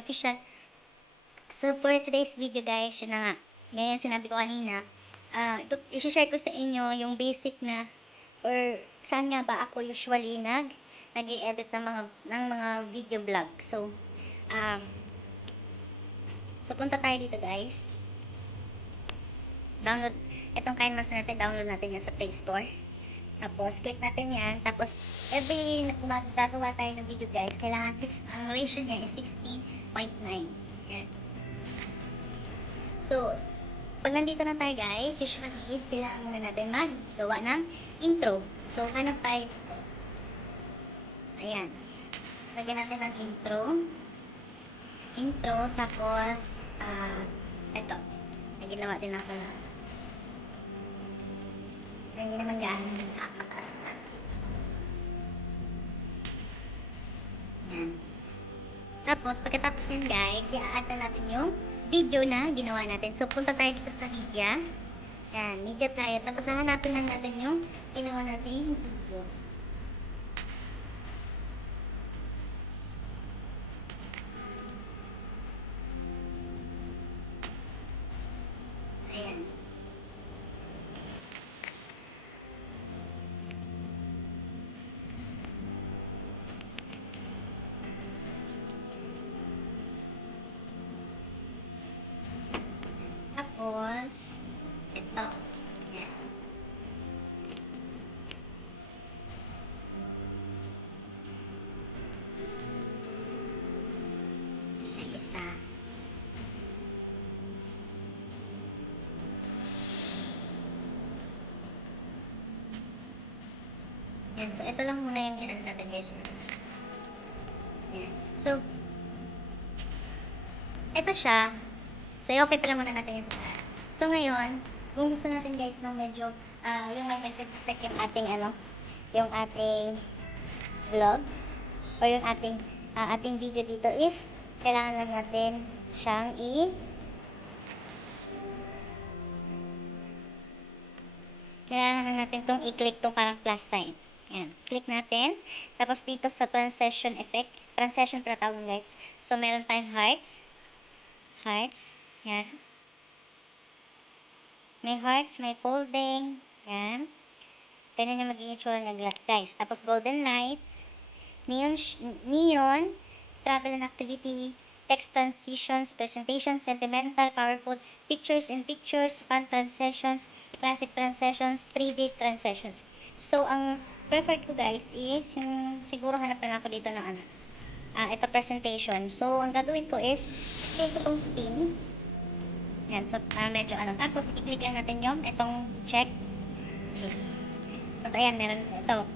Official. So, for today's video guys, yun na nga. Ngayon, sinabi ko kanina, i-share ko sa inyo yung basic na, or saan nga ba ako usually nag-i-edit ng mga video vlog. So, punta tayo dito guys. Download, itong KineMaster natin, download natin yan sa Play Store. Tapos, click natin yan. Tapos, every gagawa tayo ng video guys, kailangan ang ratio niya is 60.9. Yan. So, pag nandito na tayo guys, usually is kailangan muna natin maggawa ng intro. So, hanap tayo dito. Ayan. Lagyan natin ng intro. Intro, tapos, ito. May ginawa din ako na. Hindi naman gaano nakakatas na. Yan. Tapos, pagkatapos yan guys, i-add na natin yung video na ginawa natin. So, punta tayo dito sa media. Yan, media tayo. Tapos, hahanapin lang natin yung ginawa natin video. Ayan. Tapos, ito. Yes. Isa-isa. Yan. So, ito lang muna yung ginag natin guys. Yan. So, ito siya. So, okay pala muna natin yung sa. So, ngayon, kung gusto natin guys ng medyo, yung may effect yung ating yung ating vlog, o yung ating video dito is, kailangan lang natin siyang kailangan lang natin itong i-click itong parang plus sign. Yan. Click natin. Tapos dito sa transition effect, transition pala tawag guys. So, meron tayong hearts. Hearts. Yan. May hearts, may folding. Yan. Ganyan yung magiging itsura niya guys. Tapos golden lights, neon, travel and activity, text transitions, presentation, sentimental, powerful, pictures in pictures, fun transitions, classic transitions, 3D transitions. So, ang preferred ko guys is, yung siguro hanap na ako dito ng ito presentation. So, ang gagawin ko is, click ko itong spin. Yan, so, medyo tapos, i-click lang natin yung itong check. Okay. Tapos, ayan, meron ito.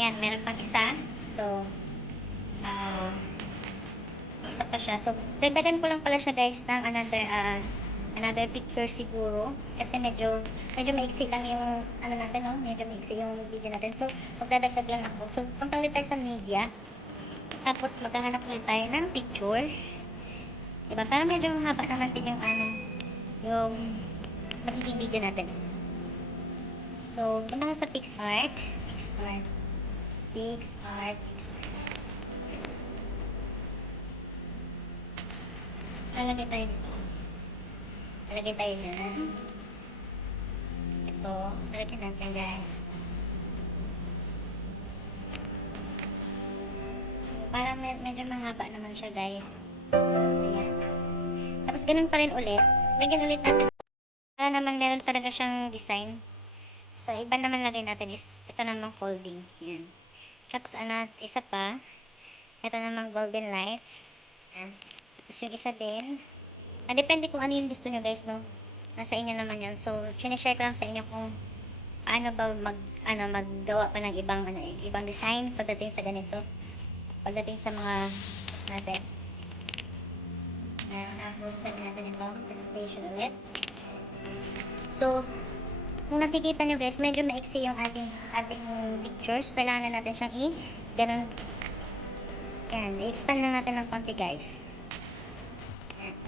Yan, meron pang isa. So, isa pa siya. So, dagdagan ko lang pala siya guys ng another picture siguro. Kasi medyo maiksi lang yung, natin, no? Medyo maiksi yung video natin. So, magdadagdag lang ako. So, punta ulit tayo sa media. Tapos, maghahanap ulit tayo ng picture. Diba? Para medyo mahaba naman din yung, yung magiging video natin. So, punta ka sa PixArt. Lalagay tayo dito. Lalagay tayo na. Ito. Lalagay natin guys. Parang medyo mahaba naman siya guys. So, yan. Tapos ganun pa rin ulit. Lagyan ulit natin. Para naman meron talaga siyang design. So, iba naman lagay natin is, ito naman folding. Yan. Tapos, isa pa. Ito naman golden lights. Yan. Tapos yung isa din. Depende kung ano yung gusto nyo guys, no? Nasa inyo naman yan. So, sinishare ko lang sa inyo kung paano ba maggawa pa ng ibang design pagdating sa ganito. Pagdating sa mga natin. Tapos, sabi natin ito, presentation ulit. So, kung nakikita nyo guys, medyo maiksi yung ating pictures. Kailangan natin siyang ganun. Yan, i-expand lang natin ng konti guys. Yan.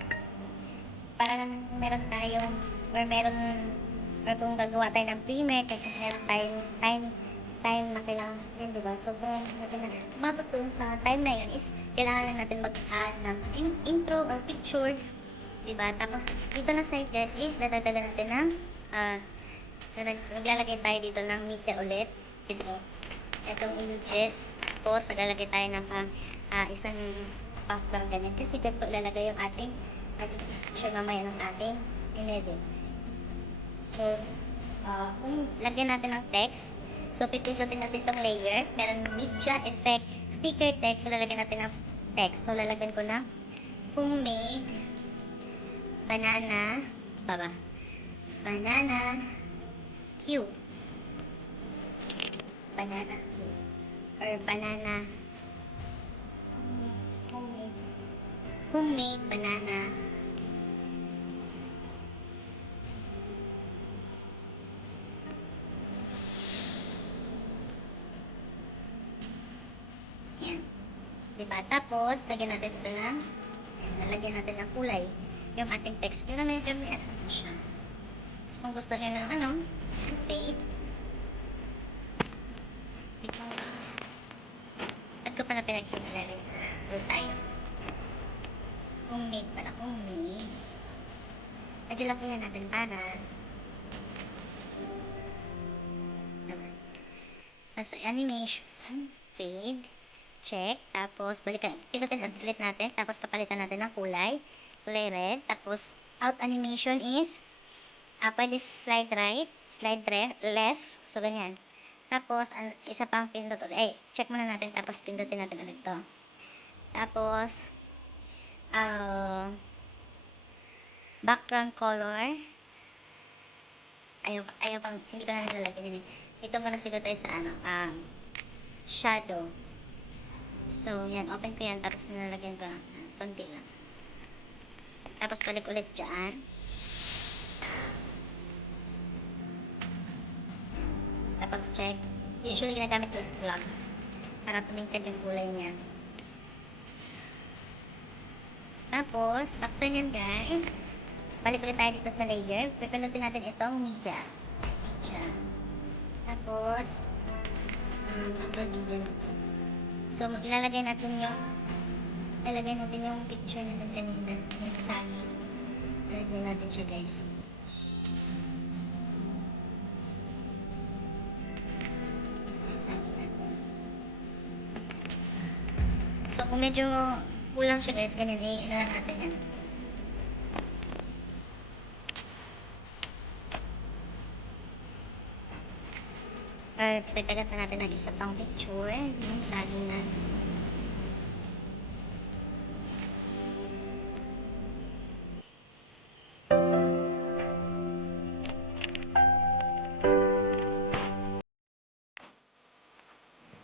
Para lang meron tayong, or kung gagawa tayo ng premiere, tapos meron tayong time na kailangan sundin, di ba? So, kung umabot dun sa time na yun is kailangan lang natin mag-add ng intro or picture, di ba? Tapos, dito na side guys is dadagdagan natin ng maglalagay tayo dito ng media ulit. Dito. Itong images. Tapos, maglalagay tayo ng isang background ganyan. Kasi dyan po ilalagay yung ating picture mamaya ng ating inedit. So, kung lagyan natin ng text, so pipindutin natin itong layer. Meron media, effect, sticker text. So, lalagyan natin ng text. So, lalagyan ko na homemade banana cube. Banana cube. Or banana homemade banana yan. Diba? Tapos, lalagyan natin ng kulay yung ating text. Pero medyo may ano siya. Kung gusto nyo ng fade, at ko pa na pinag-ilalagay doon tayo. Homemade pala, homemade. Medyo lang yan natin para so, animation, fade, check, tapos pinutin ulit natin, tapos papalitan natin ng kulay red, tapos out animation is pwede slide right, slide left, so ganyan. Tapos, isa pang pindot ulit, check muna natin, tapos pindutin natin ulit to. Tapos, background color, ayaw pang, hindi ko na nilalagyan yun. Ito muna siguro tayo sa shadow. So, yan, open ko yan, tapos nilalagyan ko konti lang. Tapos, balik ulit dyan. Tapos, check. Usually, ginagamit ko is block para tumingkad yung kulay niya. Tapos, after nyan guys, balik ulit tayo dito sa layer. Pipinutin natin itong media. Tapos, media. So, ilalagay natin yung picture natin kanina. Yung sasali. Ilalagay natin siya guys. So, kung medyo kulang siya guys, ganyan, ilan natin yan. Pinagdagan pa natin ng isa pang picture, yung saging natin.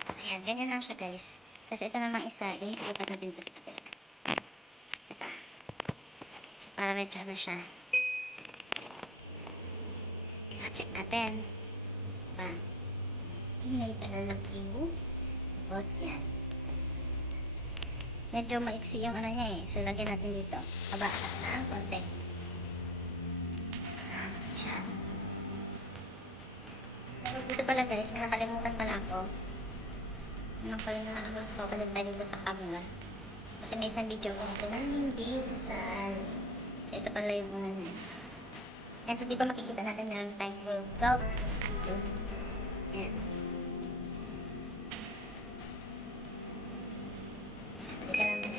So, ayan, ganyan lang siya guys. Tapos ito namang isa, ilipat natin ito sa kapila. So, para medyo na siya. Check natin. May banana cube. Tapos yan. Medyo maiksi yung ano niya eh. So, lagyan natin dito. Kabakit na konti. Tapos dito pala guys, nakalimutan pala ako. Nakalimutan ko sa papalit tayo dito sa camera. Kasi may isang video ko dito na hindi sa so, ito pala yung una niya. Yan, so di ba makikita natin meron tayong world dito. Yan. So, dito naman.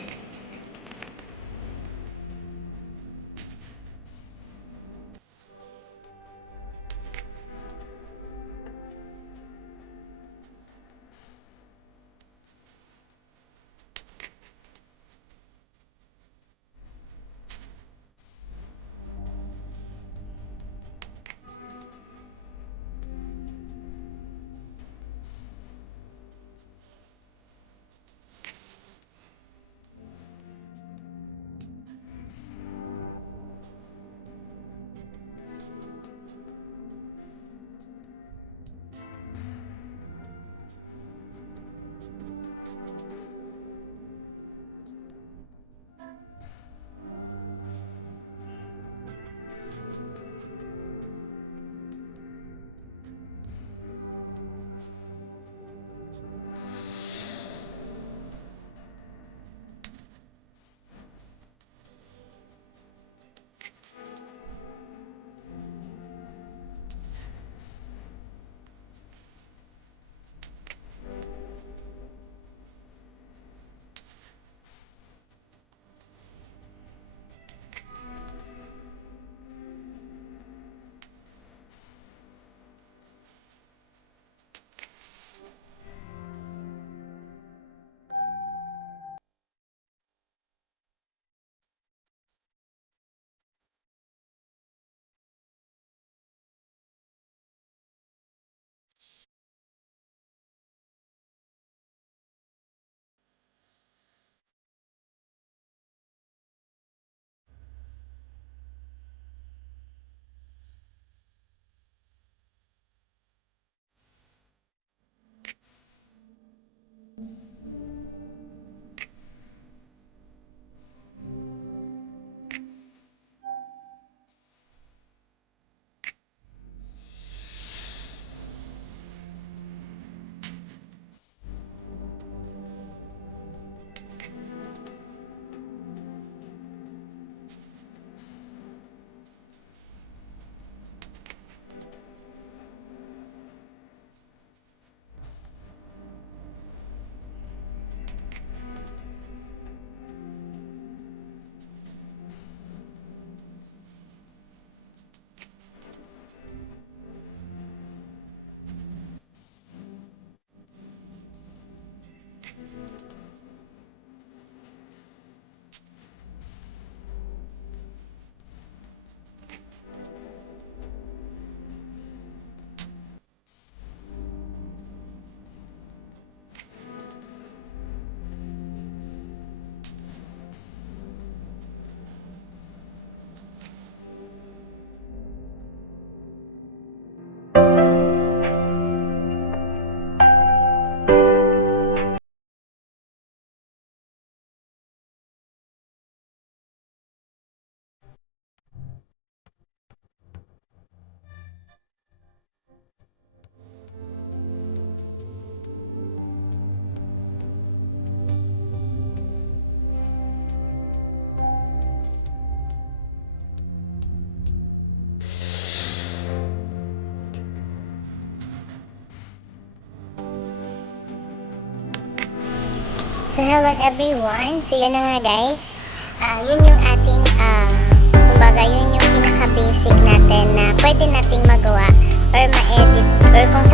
So hello everyone. So yun na nga guys. Yun yung ating kumbaga yun yung pinaka-basic natin na pwede nating magawa or ma-edit or kung